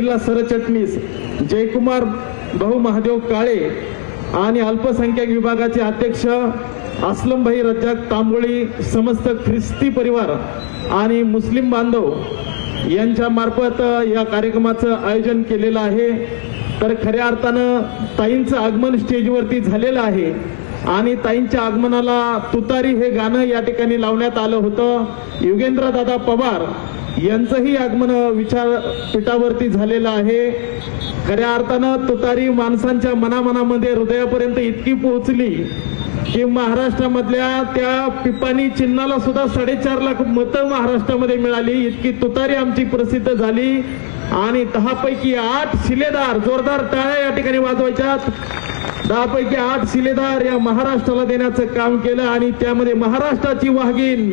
जिल्हा सरचिटणीस जयकुमार भाऊ महादेव काळे आणि अल्पसंख्याक विभागाचे अध्यक्ष असलम भाई रज्जाक तांबोळी, समस्त ख्रिस्ती परिवार आणि मुस्लिम बांधव यांच्या मार्फत या कार्यक्रमाचं आयोजन केलेलं आहे। तर खऱ्या अर्थानं ताईंचं आगमन स्टेजवरती झालेलं आहे आणि ताईंच्या आगमनाला तुतारी हे गाणं या ठिकाणी लावण्यात आलं होतं। योगेंद्र दादा पवार यांचंही आगमन विचारपीठावरती झालेलं आहे। खऱ्या अर्थानं तुतारी माणसांच्या मनामनामध्ये हृदयापर्यंत इतकी पोहोचली की महाराष्ट्रामधल्या त्या पिपाणी चिन्हाला सुद्धा 4.5 लाख मतं महाराष्ट्रामध्ये मिळाली, इतकी तुतारी आमची प्रसिद्ध झाली। आणि 10 पैकी 8 शिलेदार, जोरदार टाळ्या या ठिकाणी वाजवायच्यात, 10 पैकी 8 शिलेदार या महाराष्ट्राला देण्याचं काम केलं आणि त्यामध्ये महाराष्ट्राची वाघीण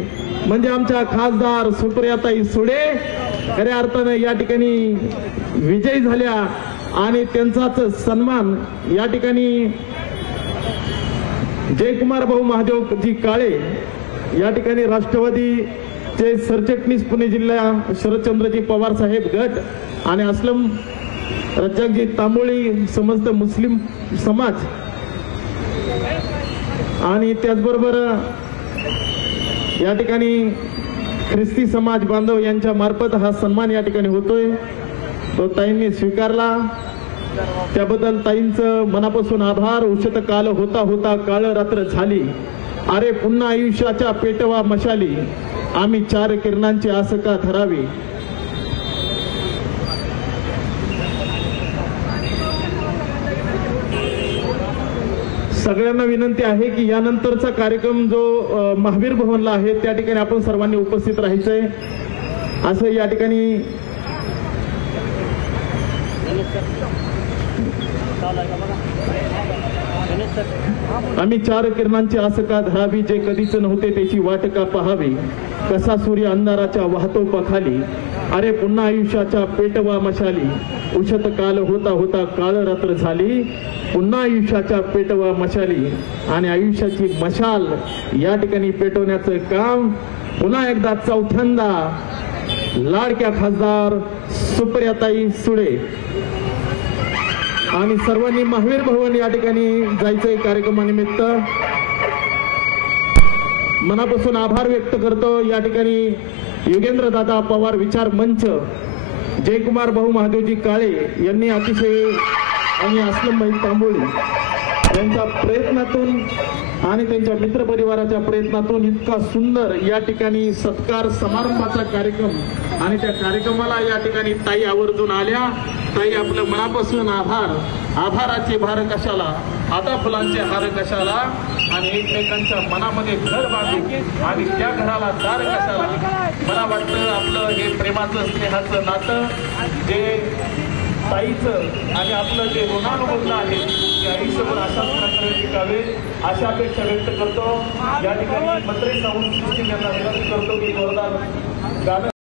म्हणजे आमच्या खासदार सुप्रियाताई सुळे खऱ्या अर्थानं या ठिकाणी विजयी झाल्या आणि त्यांचाच सन्मान या ठिकाणी जयकुमार भाऊ महादेव जी काळे या ठिकाणी राष्ट्रवादीचे सरचिटणीस पुणे जिल्हा शरदचंद्रजी पवार साहेब गट आणि असलम रज्जाकजी तांबोळी समस्त मुस्लिम समाज आणि त्याचबरोबर या ठिकाणी ख्रिस्ती समाज बांधव यांच्या मार्फत हा सन्मान या ठिकाणी होतोय, तो ताईंनी स्वीकारला। त्याबद्दल ताईंचं मनापासून आभार। उशत काल होता होता काळ रात्र झाली, अरे पुन्हा आयुष्याच्या पेटवा मशाली, आम्ही 4 किरणांची आस का धरावी। सगळ्यांना विनंती आहे की यानंतरचा कार्यक्रम जो महावीर भवनला आहे त्या ठिकाणी आपण सर्वांनी उपस्थित राहायचंय असं या ठिकाणी आम्ही 4 किरणांची आस का धरावी, जे कधीच नव्हते त्याची वाट का पाहावी, कसा सूर्य अंधाराच्या वाहतो पखाली, अरे पुन्हा आयुष्याच्या पेटवा मशाली, उशत काल होता होता काळ रात्र झाली, पुन्हा आयुष्याच्या पेटवा मशाली। आणि आयुष्याची मशाल या ठिकाणी पेटवण्याचं काम पुन्हा एकदा चौथ्यांदा लाडक्या खासदार सुप्रियाताई सुळे आणि सर्वांनी महावीर भवन या ठिकाणी जायचंय कार्यक्रमानिमित्त। मनापासून आभार व्यक्त करतो। या ठिकाणी योगेंद्र दादा पवार विचार मंच, जयकुमार भाऊ महादेवजी काळे यांनी अतिशय आणि असलम भाई तांबोळी यांच्या प्रयत्नातून आणि त्यांच्या मित्रपरिवाराच्या प्रयत्नातून इतका सुंदर या ठिकाणी सत्कार समारंभाचा कार्यक्रम आणि त्या कार्यक्रमाला या ठिकाणी ताई आवर्जून आल्या। ताई आपलं मनापासून आभार। आभाराचे भार कशाला, आता फुलांचे हार कशाला, आणि एकमेकांच्या मनामध्ये घर बांधू आणि त्या घराला दार कशाला। मला वाटतं आपलं हे प्रेमाचं स्नेहाचं नातं जे ताईचं आणि आपलं जे ऋणानुबंध आहे ते आयुष्यभर अशाच प्रकारे टिकावे अशा अपेक्षा व्यक्त करतो। या ठिकाणी मंत्री साऊंड सिस्टीम यांना विनंती करतो की जोरदार गाणं